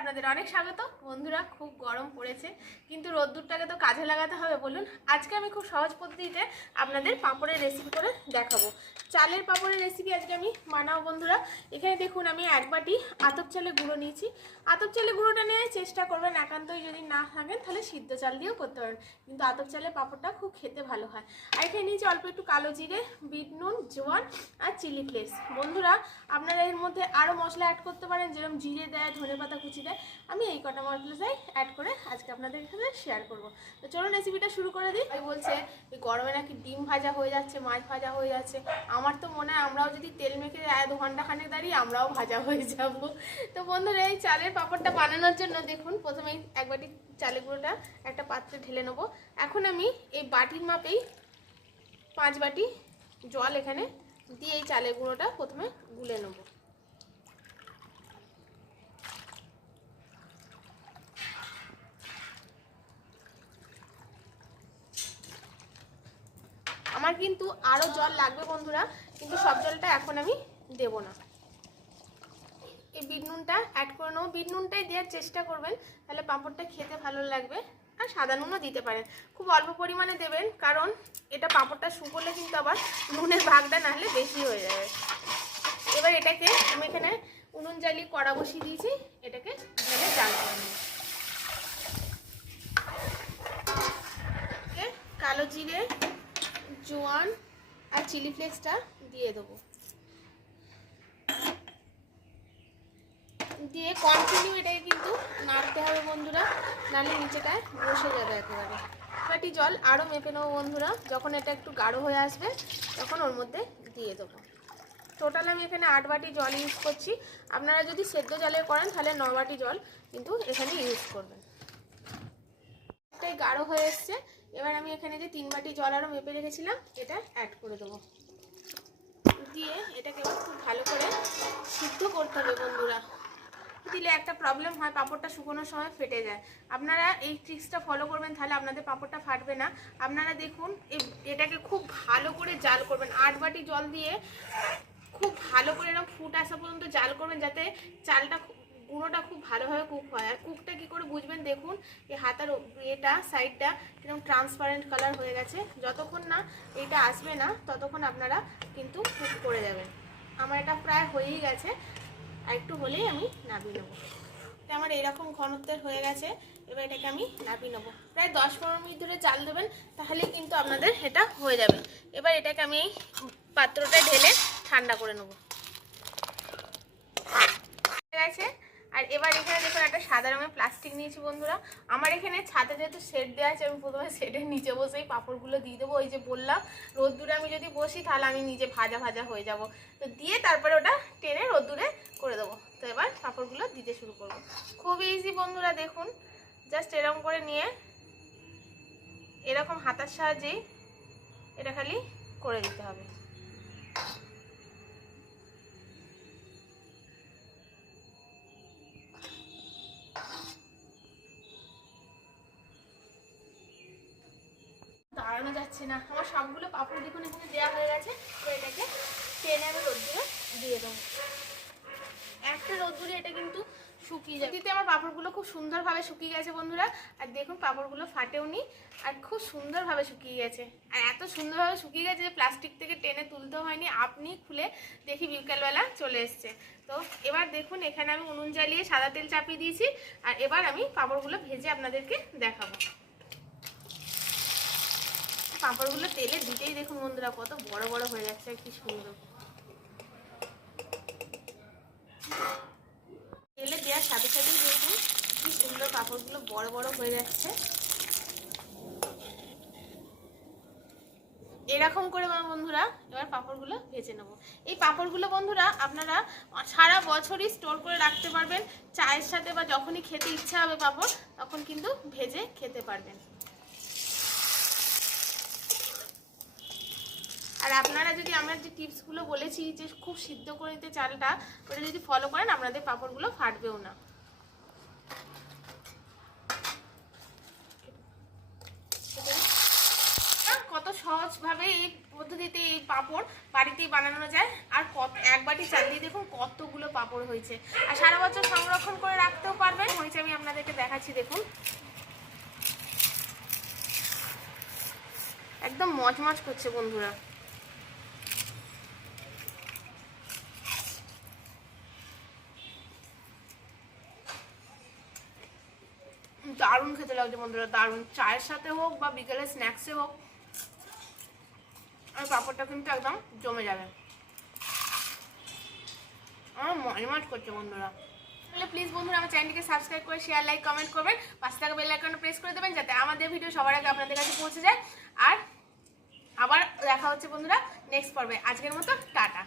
আপনাদের অনেক স্বাগত। বন্ধুরা, খুব গরম পড়েছে, কিন্তু রোদ্দুরটাকে তো কাজে লাগাতে হবে বলুন। আজকে আমি খুব সহজ পদ্ধতিতে আপনাদের পাঁপড়ের রেসিপি করে দেখাবো। চালের পাঁপড়ের রেসিপি আজকে আমি বানাবো বন্ধুরা। এখানে দেখুন, আমি এক বাটি আতপ চালের গুঁড়ো নিয়েছি। আতপ চালের গুঁড়োটা নিয়ে চেষ্টা করবেন, একান্তই যদি না থাকেন তাহলে সিদ্ধ চাল দিয়েও করতে পারেন। কিন্তু আতপ চালের পাঁপড়টা খুব খেতে ভালো হয়। আর এখানে নিয়েছি অল্প একটু কালো জিরে, বিট নুন, জোয়ান আর চিলি ফ্লেক্স। বন্ধুরা, আপনারা এর মধ্যে আরও মশলা অ্যাড করতে পারেন, যেরকম জিরে দেয় ধনে পাতা কুচি দেয় আমি এই কটা মশলাটাই অ্যাড করে আজকে আপনাদের সাথে শেয়ার করব। তো চলুন রেসিপিটা শুরু করে দিই। আমি বলছে গরমে নাকি ডিম ভাজা হয়ে যাচ্ছে, মাছ ভাজা হয়ে যাচ্ছে। আমার তো মনে হয় আমরাও যদি তেল মেখে আধ ঘণ্টা খানেক দাঁড়িয়ে আমরাও ভাজা হয়ে যাব। তো বন্ধুরা, এই চালের পাঁপড়টা বানানোর জন্য দেখুন প্রথমেই এক বাটি চালের গুঁড়োটা একটা পাত্রে ঢেলে নেব। এখন আমি এই বাটির মাপেই পাঁচ বাটি জল এখানে দিয়ে এই চালের গুঁড়োটা প্রথমে গুলে নেব। আমার কিন্তু আরও জল লাগবে বন্ধুরা, কিন্তু সব জলটা এখন আমি দেব না। এই বিট নুনটা অ্যাড করে নেব। বিট নুনটাই দেওয়ার চেষ্টা করবেন, তাহলে পাঁপড়টা খেতে ভালো লাগবে আর সাদা নুনও দিতে পারেন। খুব অল্প পরিমাণে দেবেন, কারণ এটা পাঁপড়টা শুকোলে কিন্তু আবার নুনের ভাগটা না হলে বেশি হয়ে যাবে। এবার এটাকে আমি এখানে উনুন জ্বালিয়ে কড়া বসিয়ে দিয়েছি, এটাকে ঢেলে জাল করে কালো জিরে জোয়ান আর চিলি ফ্লেক্সটা দিয়ে দেবো। দিয়ে কন্টিনিউ এটাকে কিন্তু নাড়তে হবে বন্ধুরা, নাহলে নিচেটায় বসে যাবে একেবারে। বাটি জল আরও মেপে নেব বন্ধুরা, যখন এটা একটু গাঢ় হয়ে আসবে, তখন ওর মধ্যে দিয়ে দেবো। টোটাল আমি এখানে আট বাটি জল ইউজ করছি। আপনারা যদি সেদ্ধ জলে করেন, তাহলে ন বাটি জল কিন্তু এখানে ইউজ করবেন। এটাই গাঢ় হয়ে এসছে। এবার আমি এখানে যে তিন বাটি জল আরও মেপে রেখেছিলাম, এটা অ্যাড করে দেবো। দিয়ে এটাকে এবার খুব ভালো করে সিদ্ধ করতে হবে বন্ধুরা। দিলে একটা প্রবলেম হয়, পাঁপড়টা শুকোনোর সময় ফেটে যায়। আপনারা এই ট্রিক্সটা ফলো করবেন, তাহলে আপনাদের পাঁপড়টা ফাটবে না। আপনারা দেখুন এটাকে খুব ভালো করে জাল করবেন। আট বাটি জল দিয়ে খুব ভালো করে এরকম ফুট আসা পর্যন্ত জাল করবেন, যাতে চালটা গুঁড়োটা খুব ভালোভাবে কুক হয়। আর কুকটা কী করে বুঝবেন? দেখুন, এই হাতার এটা সাইডটা এরকম ট্রান্সপারেন্ট কালার হয়ে গেছে। যতক্ষণ না এটা আসবে না, ততক্ষণ আপনারা কিন্তু কুক করে যাবেন আমার এটা প্রায় হয়েই গেছে। আর একটু হলেই আমি নামিয়ে নেব। এটা আমার এরকম ঘনত্বের হয়ে গেছে। এবার এটাকে আমি নামিয়ে নেব। প্রায় দশ পনেরো মিনিট ধরে চাল দেবেন, তাহলেই কিন্তু আপনাদের এটা হয়ে যাবে। এবার এটাকে আমি পাত্রটা ঢেলে ঠান্ডা করে নেব। গেছে। আর এবার এখানে দেখুন একটা সাদা রঙের প্লাস্টিক নিয়েছি বন্ধুরা। আমার এখানে ছাদে যেহেতু সেট দেওয়া আছে, আমি প্রথমে সেটের নিচে বসেই পাঁপড়গুলো দিয়ে দেবো। ওই যে বললাম, রোদ্দুরে আমি যদি বসি, তাহলে আমি নিজে ভাজা ভাজা হয়ে যাব। তো দিয়ে তারপরে ওটা টেনে রোদ্দুরে করে দেবো। তো এবার পাঁপড়গুলো দিতে শুরু করব। খুব ইজি বন্ধুরা, দেখুন। জাস্ট এরকম করে নিয়ে এরকম হাতার সাহায্যেই এটা খালি করে দিতে হবে। দাঁড়ানো যাচ্ছে না। আমার সবগুলো পাপড় দেখুন, এখানে দেওয়া হয়ে গেছে। তো এটাকে টেনে আমি রোদ্দুরে দিয়ে দেবো। একটা রোদ্দুরে এটা কিন্তু শুকিয়ে দিতে আমার পাঁপড়গুলো খুব সুন্দরভাবে শুকিয়ে গেছে বন্ধুরা। আর দেখুন পাঁপড়গুলো ফাটেও নি। আর খুব সুন্দরভাবে শুকিয়ে গেছে। আর এত সুন্দরভাবে শুকিয়ে গেছে যে প্লাস্টিক থেকে টেনে তুলতে হয়নি। আপনি খুলে দেখি বিকালবেলা চলে এসছে। তো এবার দেখুন, এখানে আমি উনুন জ্বালিয়ে সাদা তেল চাপিয়ে দিয়েছি। আর এবার আমি পাঁপড়গুলো ভেজে আপনাদেরকে দেখাবো। পাঁপড়গুলো তেলে দিতেই দেখুন বন্ধুরা, কত বড় বড় হয়ে যাচ্ছে, কি সুন্দর। তেলে দেওয়ার সাথে সাথেই দেখুন কি সুন্দর পাঁপড়গুলো বড় বড় হয়ে যাচ্ছে। এরকম করে আমার বন্ধুরা, এবার পাঁপড়গুলো ভেজে নেব। এই পাঁপড়গুলো বন্ধুরা, আপনারা সারা বছরই স্টোর করে রাখতে পারবেন। চায়ের সাথে বা যখনই খেতে ইচ্ছা হবে পাঁপড়, তখন কিন্তু ভেজে খেতে পারবেন। আর আপনারা যদি আমরা যে টিপসগুলো বলেছি যে খুব সিদ্ধ করে নিতে চালটা, ওটা যদি ফলো করেন আপনাদের পাঁপড়গুলো ফাটবেও না। কত সহজভাবে এই পদ্ধতিতে এই পাঁপড় বাড়িতেই বানানো যায়। আর কত, এক বাটি চাল দিয়ে দেখুন কতগুলো পাঁপড় হয়েছে। আর সারা বছর সংরক্ষণ করে রাখতেও পারবেন। হয়েছে আমি আপনাদেরকে দেখাচ্ছি, দেখুন। একদম মচমচ করছে বন্ধুরা। দারুণ খেতে লাগছে বন্ধুরা, দারুণ। চায়ের সাথে হোক বা বিকেলে স্ন্যাক্সে হোক, আর পাঁপড়টা কিন্তু একদম জমে যাবে। আমার মজমাট করছে বন্ধুরা। তাহলে প্লিজ বন্ধুরা, আমার চ্যানেলটিকে সাবস্ক্রাইব করে শেয়ার লাইক কমেন্ট করবেন। পাশে থাকা বেল আইকনটা প্রেস করে দেবেন, যাতে আমাদের ভিডিও সবার আগে আপনাদের কাছে পৌঁছে যায়। আর আবার দেখা হচ্ছে বন্ধুরা নেক্সট পর্বে। আজকের মতো, টাটা।